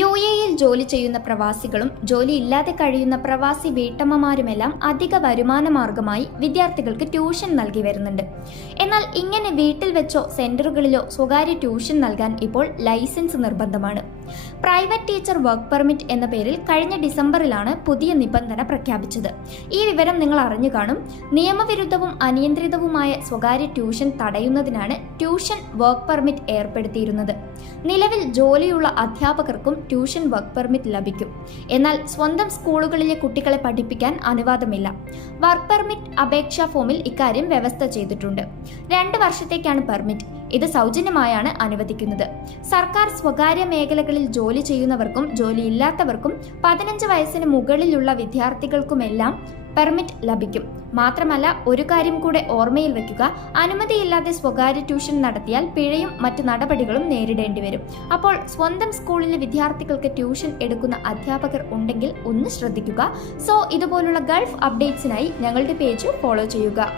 UAE-യിൽ ജോലി ചെയ്യുന്ന പ്രവാസികളും ജോലിയില്ലാതെ കഴിയുന്ന പ്രവാസി വീട്ടമ്മമാരുമെല്ലാം അധിക വരുമാന മാർഗമായി വിദ്യാർത്ഥികൾക്ക് ട്യൂഷൻ നൽകി വരുന്നുണ്ട്. എന്നാൽ ഇങ്ങനെ വീട്ടിൽ വെച്ചോ സെന്ററുകളിലോ സ്വകാര്യ ട്യൂഷൻ നൽകാൻ ഇപ്പോൾ ലൈസൻസ് നിർബന്ധമാണ്. പ്രൈവറ്റ് ടീച്ചർ വർക്ക് പെർമിറ്റ് എന്ന പേരിൽ കഴിഞ്ഞ ഡിസംബറിലാണ് പുതിയ നിബന്ധന പ്രഖ്യാപിച്ചത്. ഈ വിവരം നിങ്ങൾ അറിഞ്ഞു കാണും. നിയമവിരുദ്ധവും അനിയന്ത്രിതവുമായ സ്വകാര്യ ട്യൂഷൻ തടയുന്നതിനാണ് ട്യൂഷൻ വർക്ക് പെർമിറ്റ് ഏർപ്പെടുത്തിയിരുന്നത്. നിലവിൽ ജോലിയുള്ള അധ്യാപകർക്കും ട്യൂഷൻ വർക്ക് പെർമിറ്റ് ലഭിക്കും. എന്നാൽ സ്വന്തം സ്കൂളുകളിലെ കുട്ടികളെ പഠിപ്പിക്കാൻ അനുവാദമില്ല. വർക്ക് പെർമിറ്റ് അപേക്ഷാ ഫോമിൽ ഇക്കാര്യം വ്യവസ്ഥ ചെയ്തിട്ടുണ്ട്. 2 വർഷത്തേക്കാണ് പെർമിറ്റ്. ഇത് സൗജന്യമായാണ് അനുവദിക്കുന്നത്. സർക്കാർ സ്വകാര്യ മേഖലകളിൽ ജോലി ചെയ്യുന്നവർക്കും ജോലിയില്ലാത്തവർക്കും 15 വയസ്സിന് മുകളിലുള്ള വിദ്യാർത്ഥികൾക്കുമെല്ലാം പെർമിറ്റ് ലഭിക്കും. മാത്രമല്ല, ഒരു കാര്യം കൂടെ ഓർമ്മയിൽ വെക്കുക, അനുമതിയില്ലാതെ സ്വകാര്യ ട്യൂഷൻ നടത്തിയാൽ പിഴയും മറ്റു നടപടികളും നേരിടേണ്ടി വരും. അപ്പോൾ സ്വന്തം സ്കൂളിലെ വിദ്യാർത്ഥികൾക്ക് ട്യൂഷൻ എടുക്കുന്ന അധ്യാപകർ ഉണ്ടെങ്കിൽ ഒന്ന് ശ്രദ്ധിക്കുക. ഇതുപോലുള്ള ഗൾഫ് അപ്ഡേറ്റ്സിനായി ഞങ്ങളുടെ പേജ് ഫോളോ ചെയ്യുക.